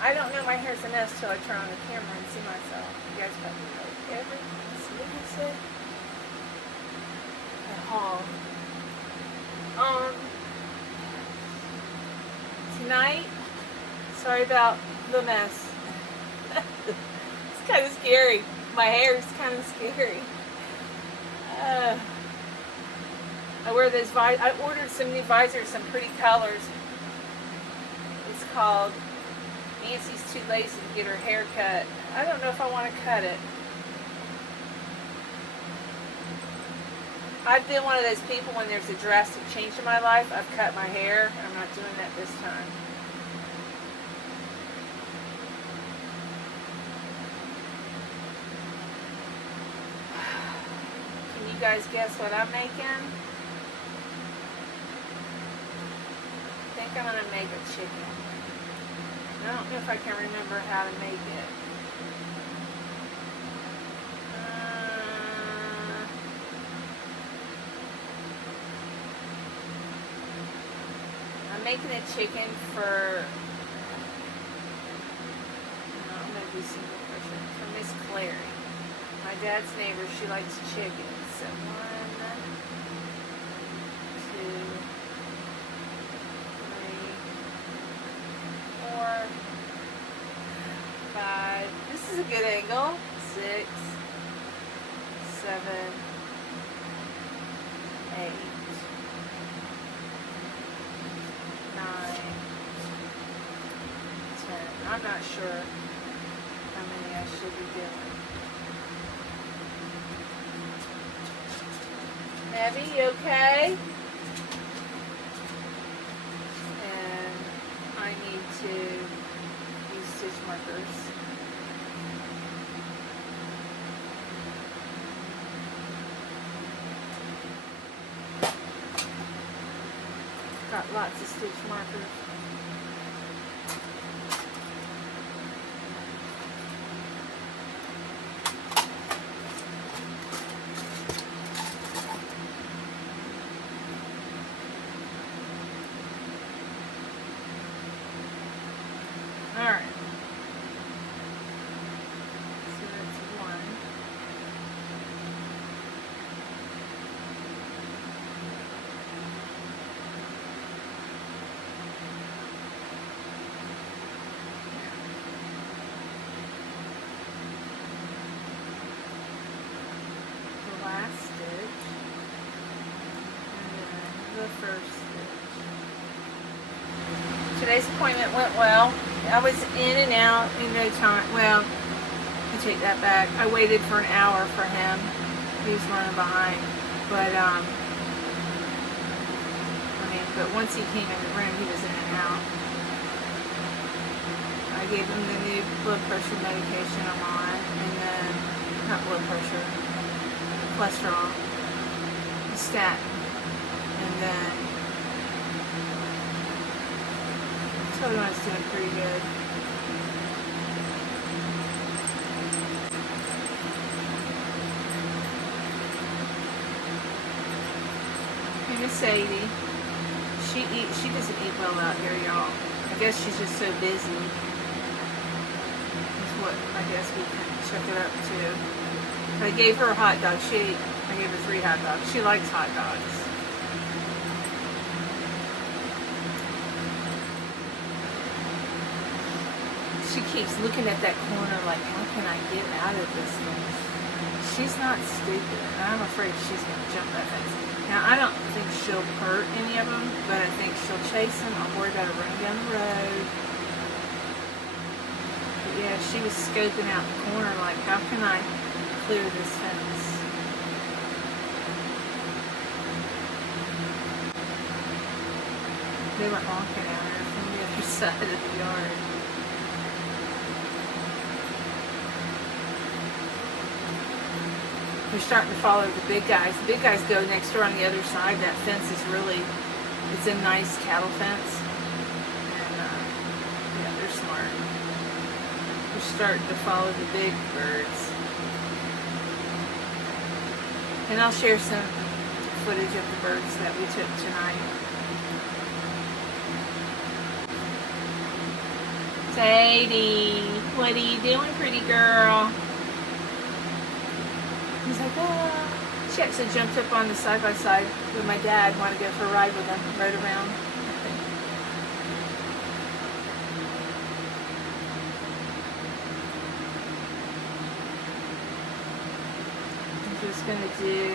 I don't know my hair's a mess till I turn on the camera and see myself. You guys probably know everything. See what you say? A haul. Tonight, sorry about the mess. It's kind of scary. My hair is kind of scary. I wear those visors. I ordered some new visors, some pretty colors. It's called Nancy's Too Lazy to Get Her Hair Cut. I don't know if I want to cut it. I've been one of those people when there's a drastic change in my life, I've cut my hair. I'm not doing that this time. Can you guys guess what I'm making? I think I'm going to make a chicken. I don't know if I can remember how to make it. I'm making a chicken for, I'm going to do single crochet, for Miss Clary. My dad's neighbor, she likes chicken. So 1, 2, 3, 4, 5. This is a good angle. 6, 7, 8. 9, 10. I'm not sure how many I should be doing. Abby, you okay? And I need to use stitch markers. Got lots of stitch markers. Alright. So that's 1. The last stitch. And then the first stitch. Today's appointment went well. I was in and out in no time. Well, I take that back. I waited for an hour for him. He was running behind. But, but once he came in the room, he was in and out. I gave him the new blood pressure medication I'm on. And then, not blood pressure, cholesterol, statin. And then, so I was doing pretty good. And Miss Sadie, she doesn't eat well out here, y'all. I guess she's just so busy. That's what I guess we can check it up to. I gave her a hot dog. I gave her 3 hot dogs. She likes hot dogs. She keeps looking at that corner like, how can I get out of this thing? She's not stupid. I'm afraid she's going to jump that fence. Now, I don't think she'll hurt any of them, but I think she'll chase them. I'm worried about her running down the road. But yeah, she was scoping out the corner like, how can I clear this fence? They were honking at her from the other side of the yard. We're starting to follow the big guys. The big guys go next door on the other side. That fence is really, it's a nice cattle fence. And yeah, they're smart. We're starting to follow the big birds. And I'll share some footage of the birds that we took tonight. Sadie, what are you doing, pretty girl? He's like, oh. She actually jumped up on the side-by-side with my dad, wanted to go for a ride with him, rode around. I'm just going to do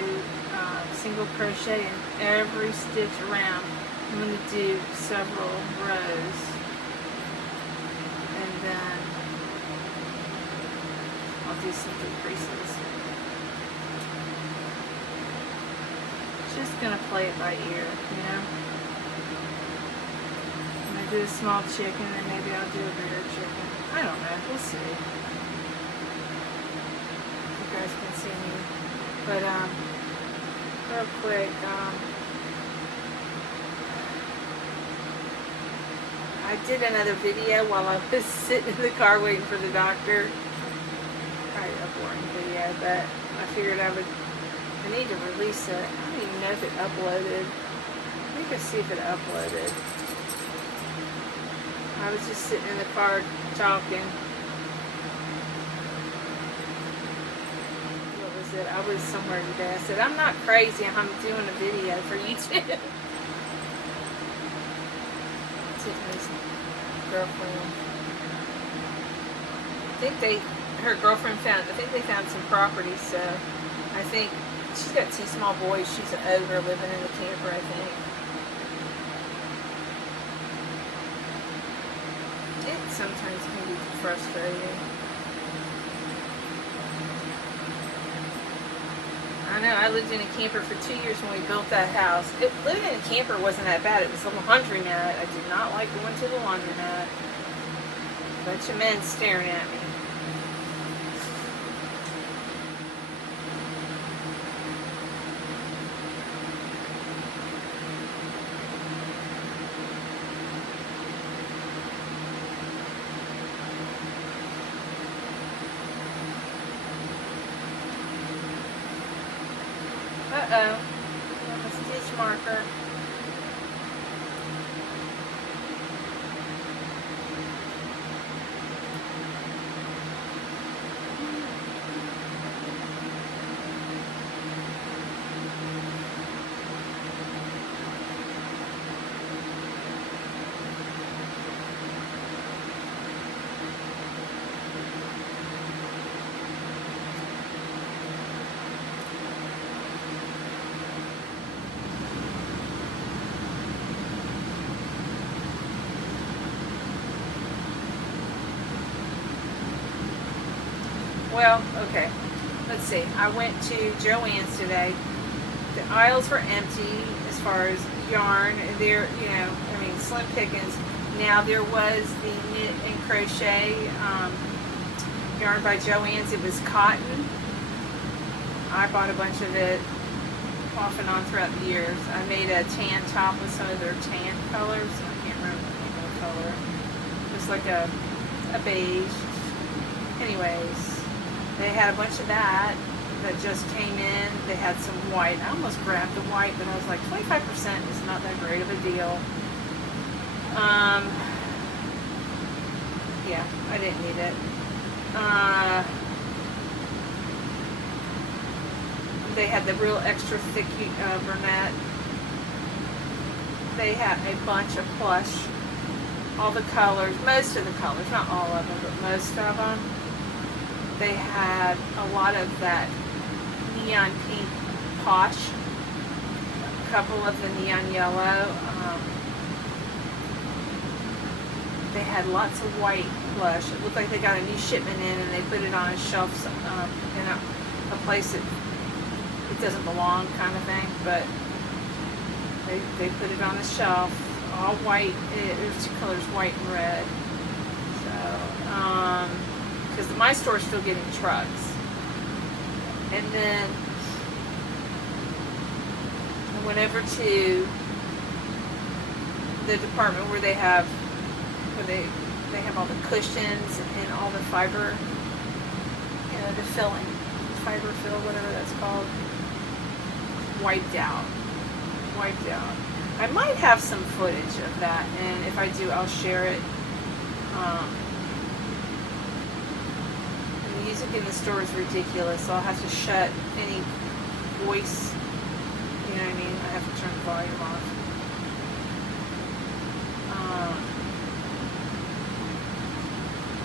single crochet in every stitch around. I'm going to do several rows. And then I'll do some decreases. Just gonna play it by ear, you know. I'm gonna do a small chicken, and maybe I'll do a bigger chicken. I don't know. We'll see. You guys can see me, but real quick, I did another video while I was sitting in the car waiting for the doctor. Probably a boring video, but I figured I need to release it. I don't even know if it uploaded. Let me go see if it uploaded. I was just sitting in the car talking. What was it? I was somewhere today. I said, I'm not crazy. I'm doing a video for YouTube. Tiffany's girlfriend. I think her girlfriend found some property, so I think she's got two small boys. She's an ogre living in the camper, I think. It sometimes can be frustrating. I know, I lived in a camper for 2 years when we built that house. Living in a camper wasn't that bad. It was the laundromat. I did not like going to the laundromat. A bunch of men staring at me. Uh-oh. A stitch marker. Well, okay, let's see. I went to Joann's today. The aisles were empty as far as yarn. There, you know, I mean, slim pickings. Now there was the knit and crochet yarn by Joann's. It was cotton. I bought a bunch of it off and on throughout the years. I made a tan top with some of their tan colors. I can't remember the name of the color. It was like a beige. Anyways. They had a bunch of that just came in. They had some white. I almost grabbed the white, but I was like, 25% is not that great of a deal. Yeah, I didn't need it. They had the real extra thick Bernat. They had a bunch of plush. All the colors, most of the colors, not all of them, but most of them. They had a lot of that neon pink posh, a couple of the neon yellow. They had lots of white plush. It looked like they got a new shipment in and they put it on a shelf in a place that it doesn't belong, kind of thing. But they put it on the shelf, all white. There's two colors, white and red. So, because my store's still getting trucks. And then I went over to the department where they have all the cushions and all the fiber, you know, the filling, fiber fill, whatever that's called, wiped out. I might have some footage of that, and if I do, I'll share it. music in the store is ridiculous, so I'll have to shut any voice, you know what I mean? I have to turn the volume off.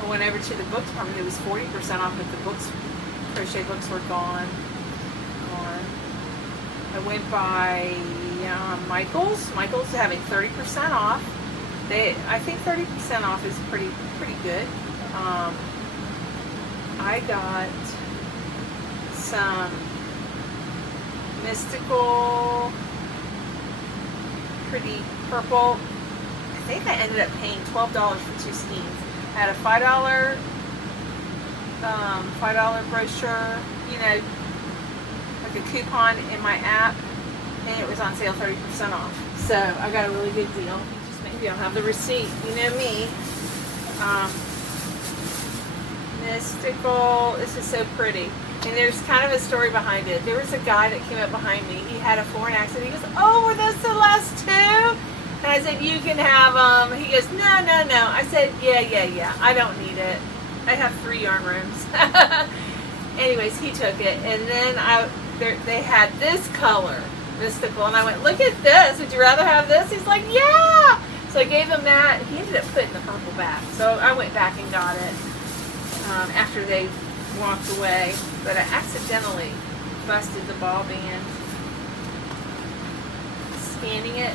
I went over to the book department. It was 40% off, but the books, crochet books were gone. I went by Michael's. Michael's having 30% off. I think 30% off is pretty good. I got some mystical, pretty purple. I think I ended up paying $12 for 2 skeins. I had a $5 brochure, you know, like a coupon in my app, and it was on sale 30% off. So I got a really good deal. Just maybe I'll have the receipt. You know me. Mystical. This is so pretty. And there's kind of a story behind it. There was a guy that came up behind me. He had a foreign accent. He goes, "Oh, were those the last 2?" And I said, "You can have them." He goes, No. I said, Yeah. I don't need it. I have 3 yarn rooms. Anyways, he took it. And then they had this color, mystical. And I went, "Look at this. Would you rather have this?" He's like, "Yeah." So I gave him that. He ended up putting the purple back. So I went back and got it after they walked away. But I accidentally busted the ball band scanning it.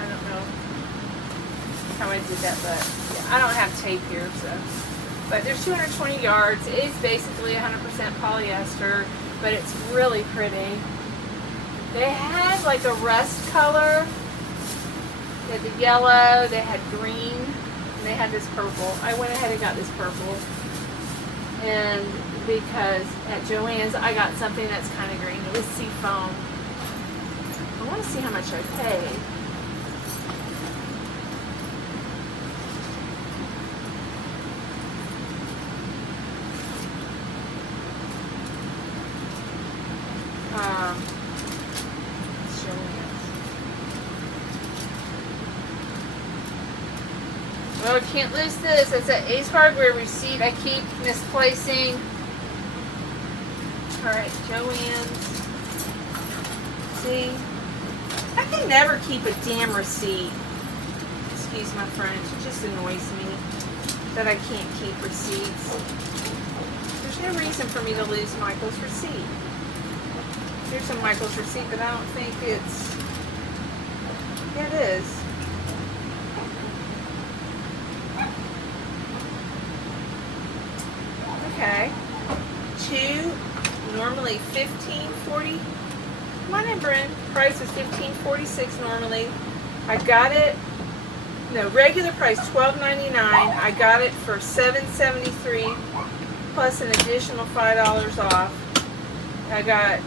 I don't know how I did that, but yeah, I don't have tape here, so. But there's 220 yards. It's basically 100% polyester, but it's really pretty. They had like a rust color. They had the yellow, they had green, and they had this purple. I went ahead and got this purple. And because at Joann's I got something that's kind of green. It was sea foam. I want to see how much I paid. Well, I can't lose this. It's an Ace Hardware receipt I keep misplacing. Alright, Joann's. See? I can never keep a damn receipt. Excuse my French. It just annoys me that I can't keep receipts. There's no reason for me to lose Michael's receipt. Here's a Michael's receipt, but I don't think it's... Yeah, it is. Okay. 2, normally $15.40. Come on in, Bryn. Price is $15.46 normally. I got it. No, regular price $12.99. I got it for $7.73 plus an additional $5 off. I got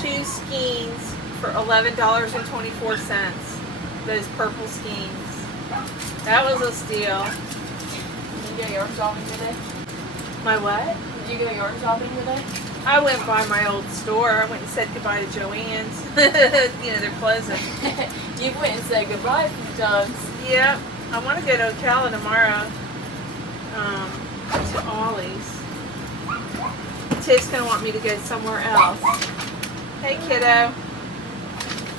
2 skeins for $11.24. Those purple skeins. That was a steal. Did you get yarn shopping today? My what? Did you go yarn shopping today? I went by my old store. I went and said goodbye to Joann's. You know, they're pleasant. You went and said goodbye a few times. Yep. I want to go to Ocala tomorrow. To Ollie's. Tiff's going to want me to go somewhere else. Hey, kiddo.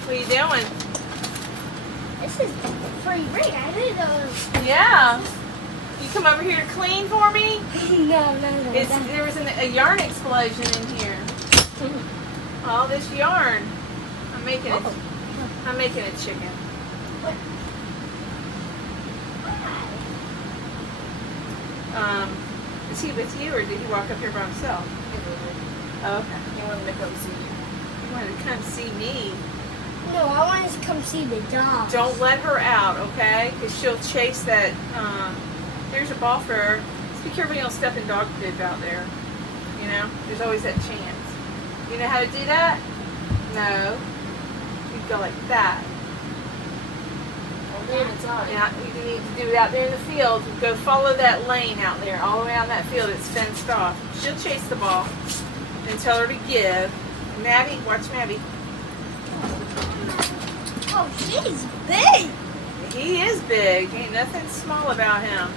What are you doing? This is pretty great. I didn't know. Yeah. You come over here to clean for me? No. There was a yarn explosion in here. All this yarn. I'm making a chicken. Is he with you, or did he walk up here by himself? Oh, okay. He wanted to come see you. He wanted to come see me. No, I wanted to come see the dog. Don't let her out, okay? Because she'll chase that. There's a ball for her. Just be careful you don't step in dog poop out there. You know? There's always that chance. You know how to do that? No. You go like that. Yeah, you need to do it out there in the field. Go follow that lane out there. All the way on that field, it's fenced off. She'll chase the ball and tell her to give. Maddie, watch Maddie. Oh, she's big. He is big. Ain't nothing small about him.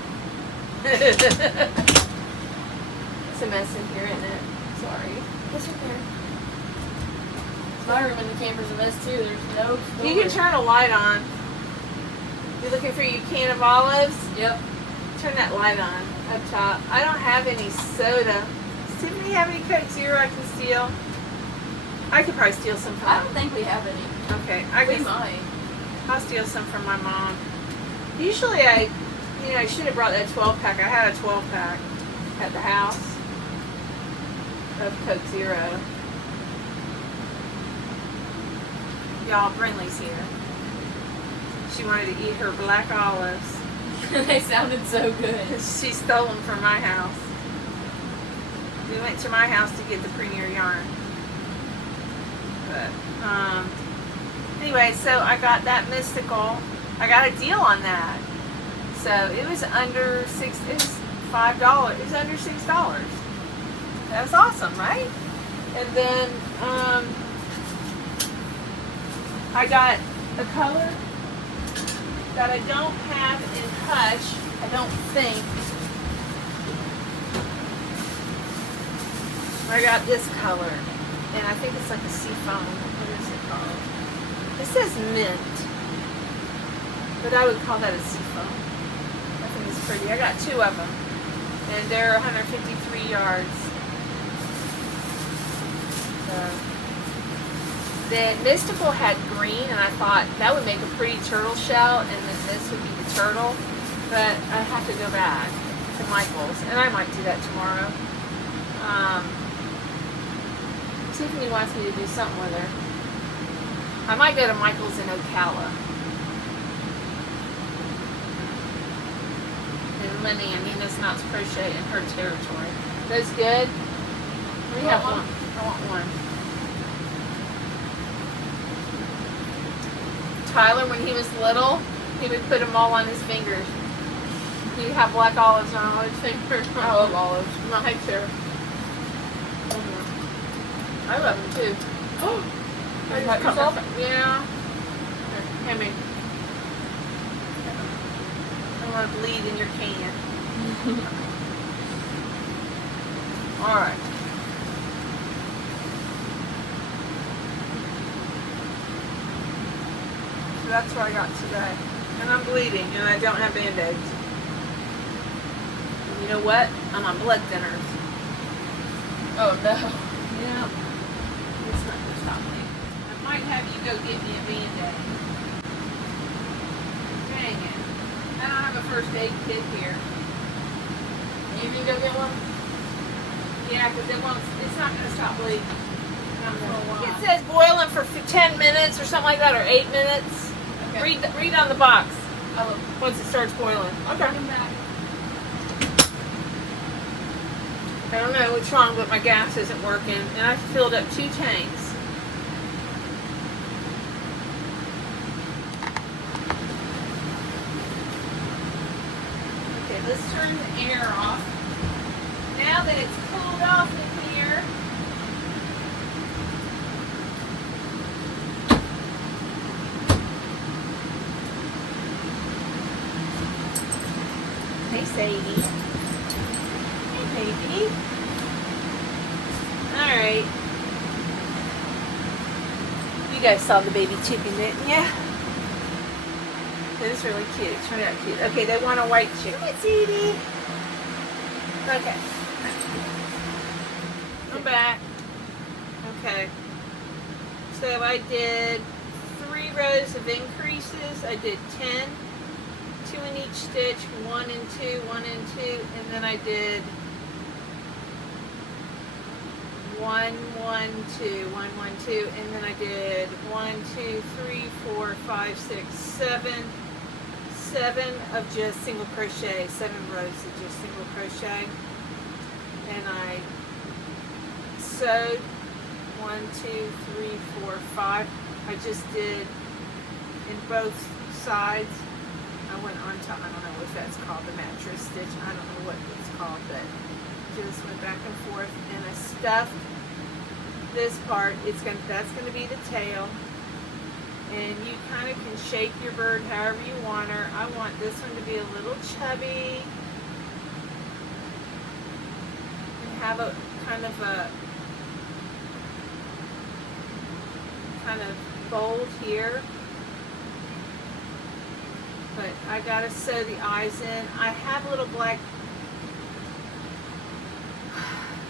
It's a mess in here, isn't it? Sorry. It's okay. My room in the camper's a mess too. There's no You can turn a light on. You're looking for your can of olives? Yep. Turn that light on up top. I don't have any soda. Does Tiffany have any Coke Zero I can steal? I could probably steal some from I don't think we have any. Okay, We might. I'll steal some from my mom. Usually I should have brought that 12 pack. I had a 12 pack at the house of Coke Zero. Y'all, Brinley's here. She wanted to eat her black olives. They sounded so good. She stole them from my house. We went to my house to get the premier yarn. But, anyway, so I got that mystical. I got a deal on that. So it was under $5. It was under $6. That was awesome, right? And then, I got a color that I don't have in Hush, I don't think. I got this color, and I think it's like a seafoam. What is it called? It says mint, but I would call that a seafoam. I think it's pretty. I got 2 of them, and they're 153 yards. So. The mystical had green, and I thought that would make a pretty turtle shell, and then this would be the turtle. But I have to go back to Michael's, and I might do that tomorrow. Tiffany wants me to do something with her. I might go to Michael's in Ocala. And Lynanne, Nina's Knots Crochet in her territory. Those good? We have one. I want one. Tyler, when he was little, he would put them all on his fingers. He'd have black olives on all his fingers. I love olives. My too. I love them too. Oh, You cut yourself? Yeah. Here, me. I don't want to bleed in your can. All right. That's what I got today. And I'm bleeding, and I don't have Band-Aids. And you know what? I'm on blood thinners. Oh no. Yeah. It's not going to stop me. I might have you go get me a Band-Aid. Dang it. I don't have a first aid kit here. You can go get one? Yeah, because it's not going to stop bleeding. It It says boiling for 10 minutes or something like that, or 8 minutes. Okay. Read on the box I will. once it starts boiling. Okay. Come back. I don't know what's wrong, but my gas isn't working, and I filled up 2 tanks. Okay, let's turn the air off. Now that it's cooled off in here, hey Sadie. Hey baby. Alright. You guys saw the baby chicken, didn't ya? It is really cute. It turned out cute. Okay, they want a white chicken. It's Edie. Okay. I'm back. Okay. So I did 3 rows of increases. I did 10. 2 in each stitch, 1 and 2, 1 and 2, and then I did 1, 1, 2, 1, 1, 2, and then I did 1, 2, 3, 4, 5, 6, 7, 7 of just single crochet, 7 rows of just single crochet, and I sewed 1, 2, 3, 4, 5. I just did in both sides. I went on top, I don't know if that's called the mattress stitch, I don't know what it's called, but just went back and forth, and I stuffed this part. That's gonna be the tail, and you kind of can shape your bird however you want her. I want this one to be a little chubby and have a kind of bold here, but I gotta sew the eyes in. I have little black,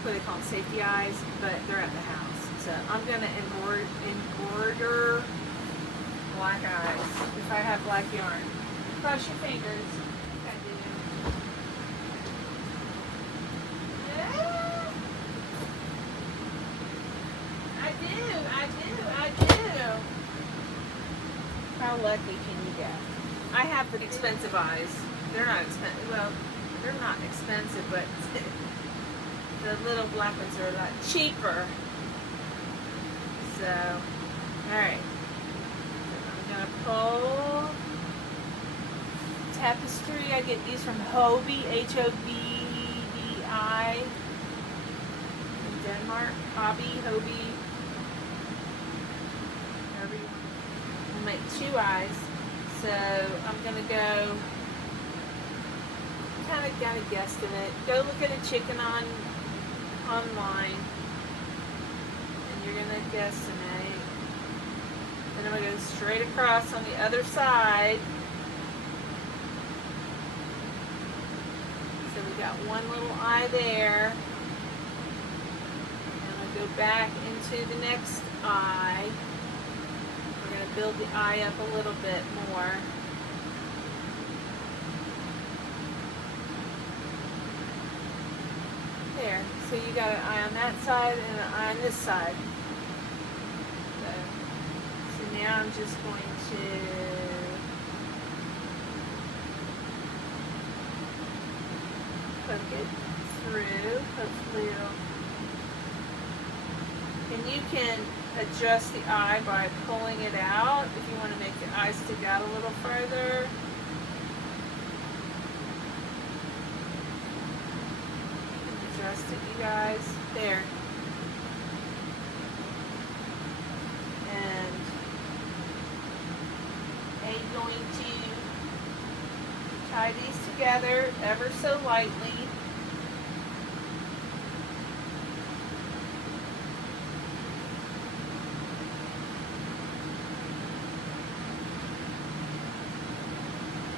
what do they call them, safety eyes, but they're at the house. So I'm gonna embroider black eyes if I have black yarn. Cross your fingers. I do. Yeah. I do. How lucky can you get? I have the expensive eyes. They're not expensive. Well, they're not expensive, but the little black ones are a lot cheaper. So, alright. I'm going to pull tapestry. I get these from Hobby, Hobbi, in Denmark. Hobby. We'll make 2 eyes. So I'm going to go, kind of got a guesstimate. Go look at a chicken online, and you're going to guesstimate. Then I'm going to go straight across on the other side. So we got one little eye there. And I'll go back into the next eye. We're going to build the eye up a little bit more. There. So you got an eye on that side and an eye on this side. So now I'm just going to poke it through. Hopefully it'll... And you can adjust the eye by pulling it out if you want to make the eye stick out a little further. Adjust it, you guys. There. And I'm going to tie these together ever so lightly.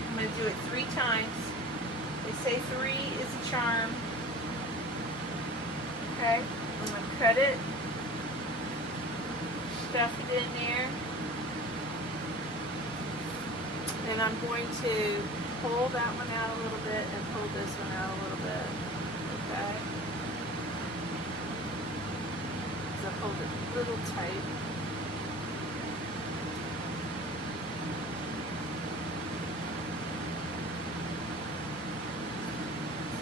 I'm going to do it 3 times. They say 3 is a charm. Okay, I'm going to cut it, stuff it in there, and I'm going to pull that one out a little bit and pull this one out a little bit. Okay, so hold it a little tight.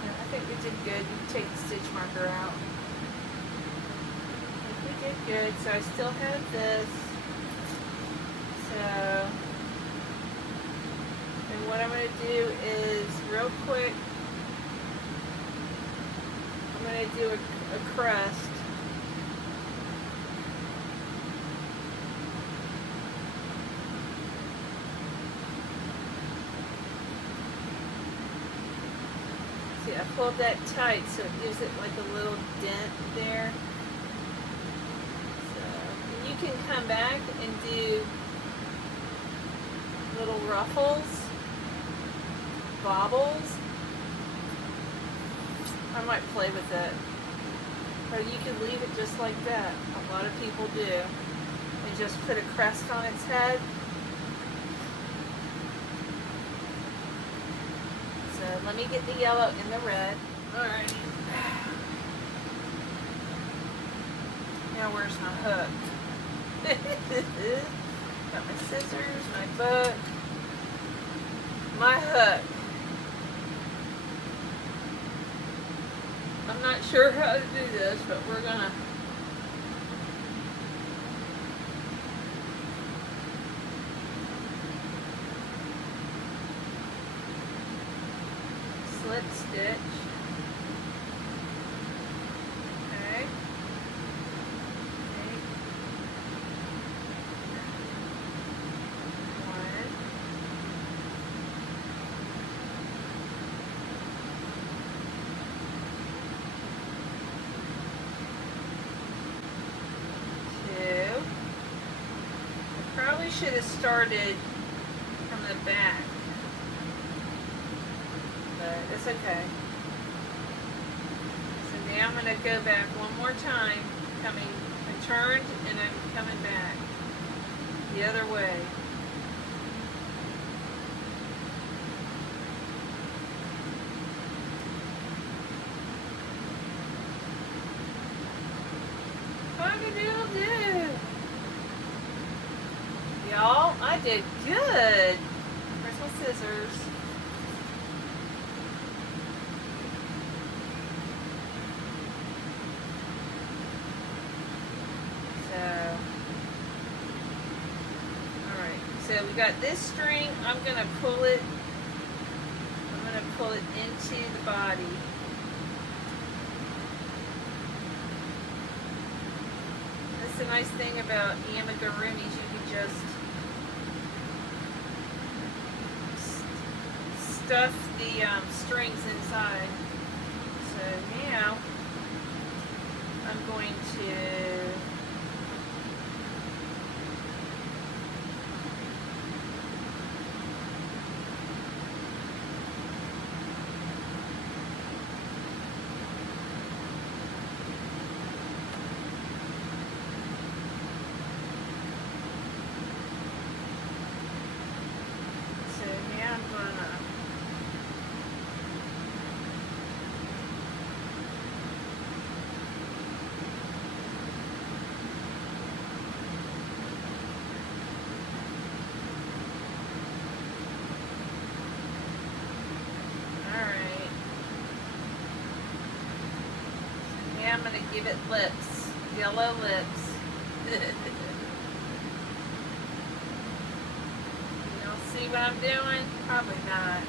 I think we did good. You can take the stitch marker out. I think we did good. So I still have this. So, and what I'm going to do is real quick, I'm going to do a crust. See, I pulled that tight so it gives it like a little dent there. So, and you can come back and do little ruffles, bobbles. I might play with it. Or you can leave it just like that. A lot of people do. And just put a crest on its head. So let me get the yellow and the red. Alright. Now where's my hook? Got my scissors, my book, my hook. I'm not sure how to do this, but we're gonna slip stitch. Okay. should have started from the back, but it's okay. So now I'm going to go back one more time, I turned and I'm coming back the other way. Cock-a-doodle-doo. Y'all, I did good. Where's my scissors? So, alright. So we got this string. I'm going to pull it into the body. That's the nice thing about amigurumis. You can just stuff the strings inside. So now I'm going to I'm going to give it lips, yellow lips. Y'all see what I'm doing? Probably not.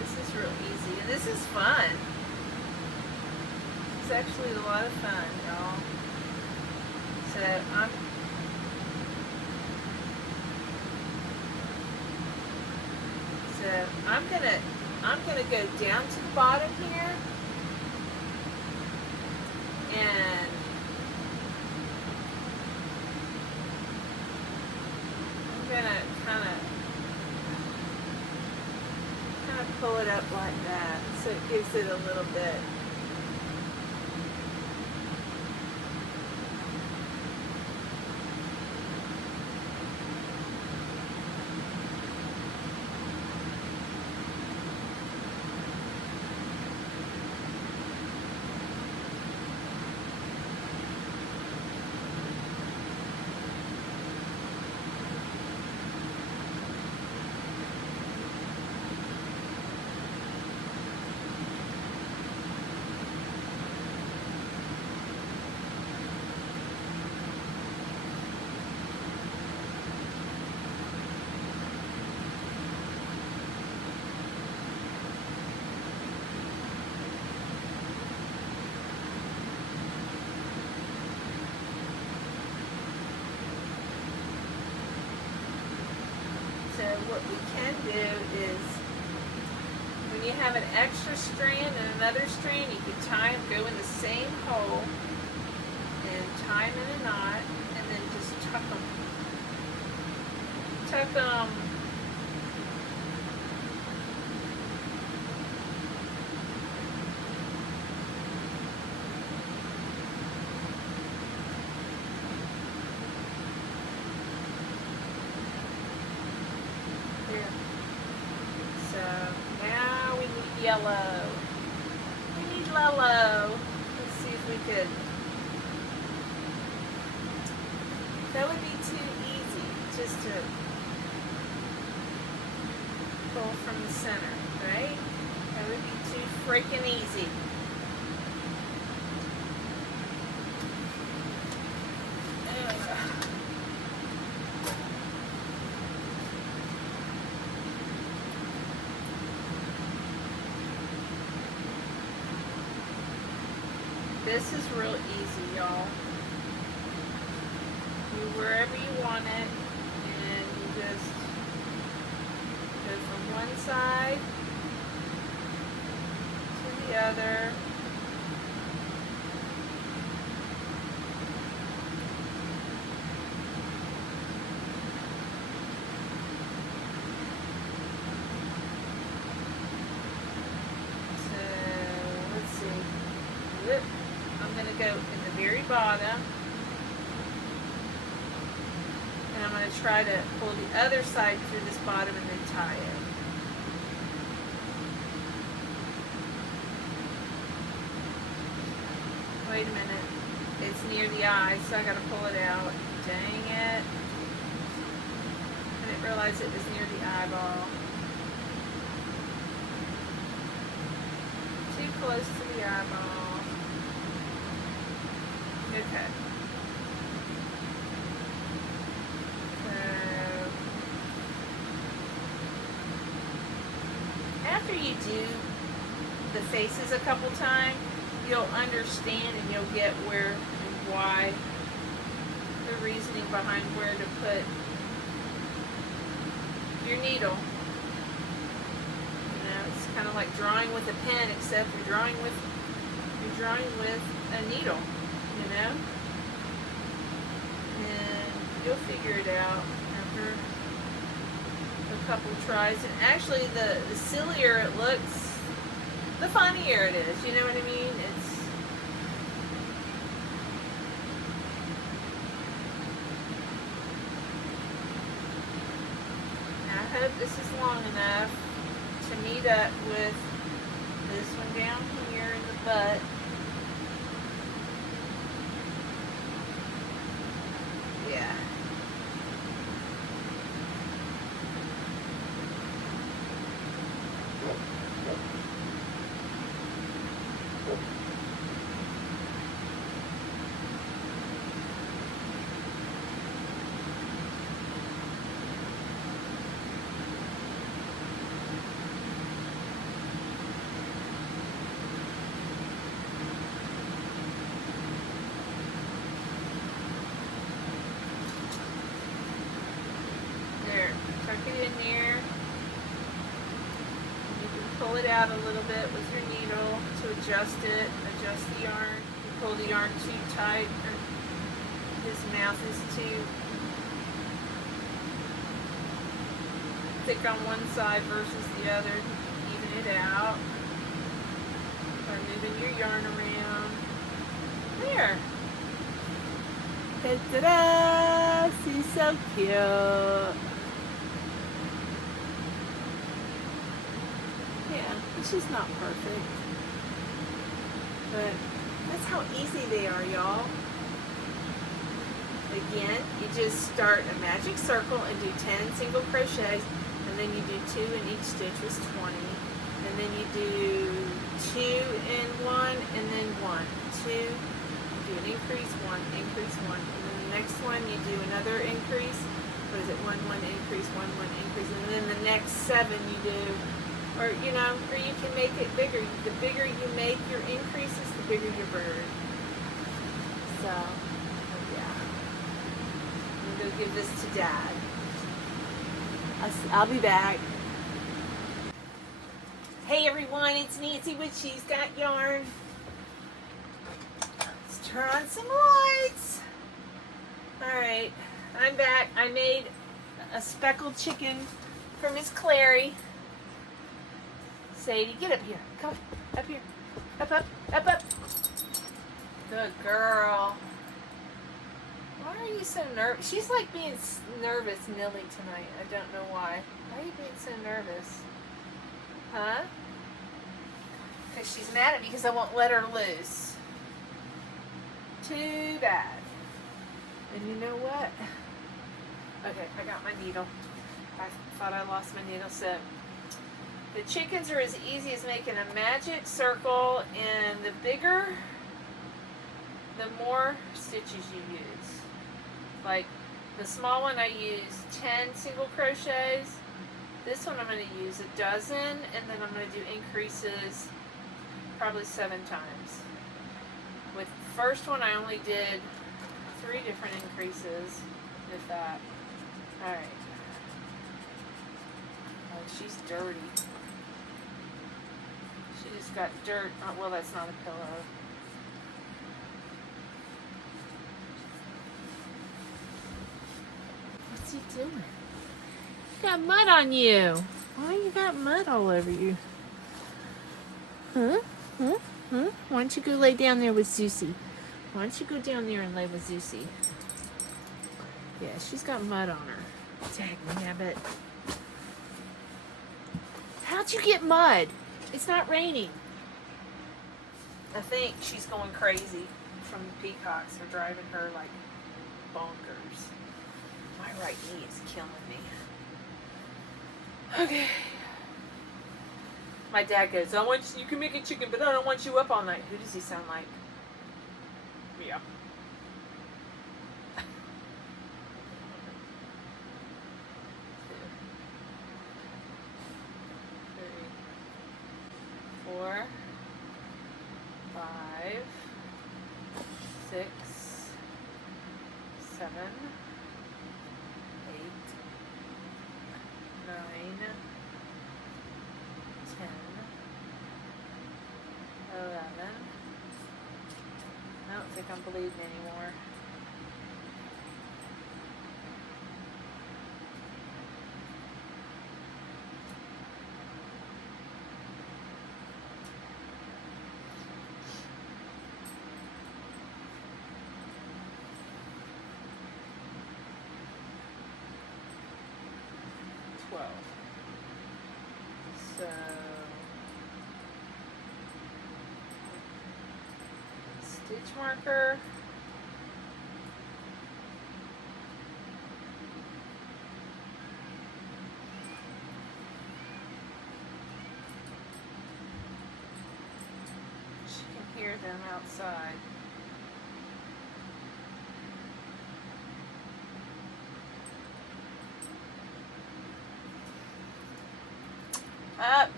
This is real easy, and this is fun. It's actually a lot of fun, y'all. So I'm gonna go down to the bottom here, and I'm gonna kind of pull it up like that, so it gives it a little bit. What we can do is, when you have an extra strand and another strand, you can tie them, go in the same hole, and tie them in a knot, and then just tuck them. Tuck them. Yellow. We need yellow. Let's see if we could. That would be too easy just to pull from the center, right? That would be too freaking easy. This is real easy, y'all. Do wherever you want it, and you just go from one side to the other. go in the very bottom. And I'm going to try to pull the other side through this bottom and then tie it. Wait a minute. It's near the eye, so I got to pull it out. Dang it. I didn't realize it was near the eyeball. Too close to the eyeball. Okay. After you do the faces a couple times, you'll understand and you'll get where and why, the reasoning behind where to put your needle. You know, it's kind of like drawing with a pen, except you're drawing with a needle, you know? And you'll figure it out after a couple tries. And actually, the sillier it looks, the funnier it is. You know what I mean? I hope this is long enough to meet up with this one down here in the butt. Yeah. Out a little bit with your needle to adjust it, adjust the yarn. You pull the yarn too tight, or his mouth is too thick on one side versus the other. Even it out. Start moving your yarn around. There. Ta-da! She's so cute. It's just not perfect, but that's how easy they are, y'all. Again, you just start a magic circle and do 10 single crochets, and then you do 2 in each stitch was 20, and then you do 2 in one, and then 1, 2, you do an increase, 1, increase, 1, and then the next one you do another increase. What is it? 1, 1, increase, 1, 1, increase, and then the next 7 you do. Or, you know, or you can make it bigger. The bigger you make your increases, the bigger your bird. So, yeah. I'm going to give this to Dad. I'll be back. Hey everyone, it's Nancy with She's Got Yarn. Let's turn on some lights. Alright, I'm back. I made a speckled chicken for Miss Clary. Sadie, get up here. Come up here. Up, up, up, up. Good girl. Why are you so nervous? She's like being nervous, Nilly, tonight. I don't know why. Why are you being so nervous? Huh? Because she's mad at me because I won't let her loose. Too bad. And you know what? Okay, I got my needle. I thought I lost my needle, so the chickens are as easy as making a magic circle, and the bigger, the more stitches you use. Like the small one I use 10 single crochets. This one I'm going to use a dozen, and then I'm going to do increases probably 7 times. With the first one I only did 3 different increases with that. Alright. Oh, she's dirty. She just got dirt. Oh, well, that's not a pillow. What's he doing? You got mud on you. Why you got mud all over you? Huh? Huh? Huh? Why don't you go lay down there with Susie? Why don't you go down there and lay with Zeusy? Yeah, she's got mud on her. Dang nabbit. How'd you get mud? It's not raining. I think she's going crazy from the peacocks. They're driving her like bonkers. My right knee is killing me. Okay. My dad goes, you can make a chicken, but I don't want you up all night. Who does he sound like? Yeah. 4, 5, 6, 7, 8, 9, 10, 11. I don't think I'm bleeding anymore. So stitch marker. She can hear them outside.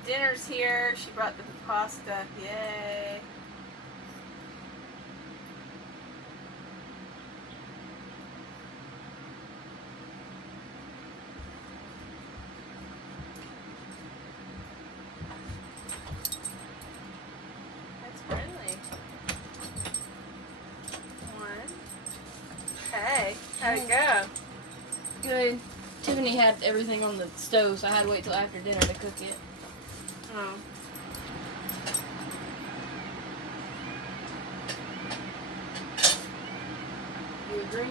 Dinner's here. She brought the pasta. Yay. That's friendly. One. Hey, how'd it go? Good. Tiffany had everything on the stove, so I had to wait till after dinner to cook it. Oh. You agree? I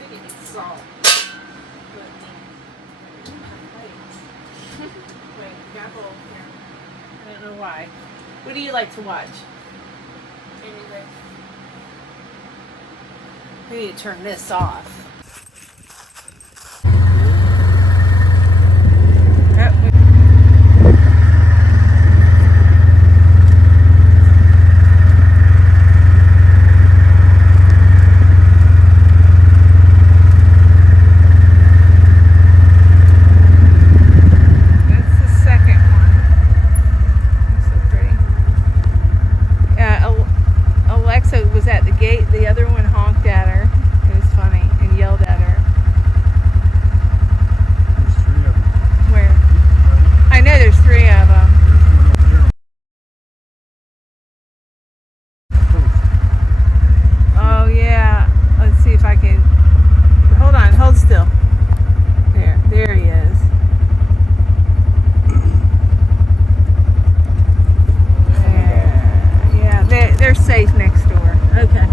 think it needs salt. Wait, you got a bowl here. I don't know why. What do you like to watch? Anything. We need to turn this off. The other one honked at her. It was funny and yelled at her. There's 3 of them. Where? I know there's 3 of them. Oh yeah. Let's see if I can. Hold on. Hold still. There he is. Yeah. They're safe next door. Okay.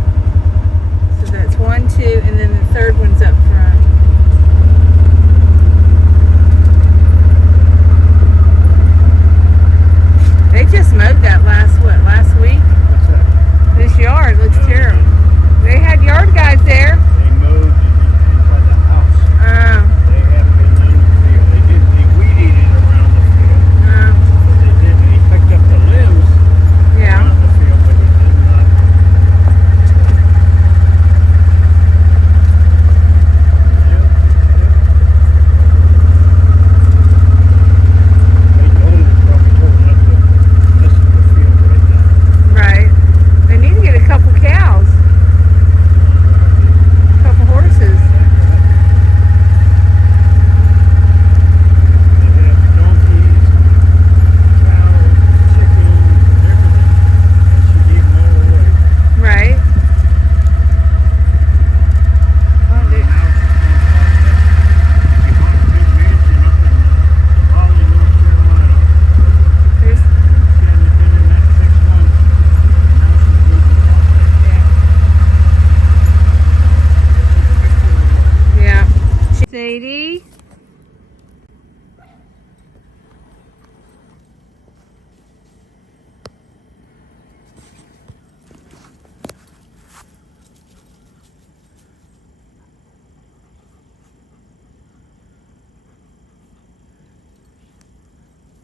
That's 1, 2, and then the third one's up front.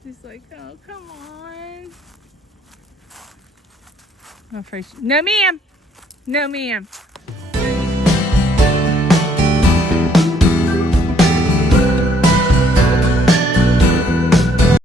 She's like, oh, come on. I'm afraid no, ma'am. No, ma'am.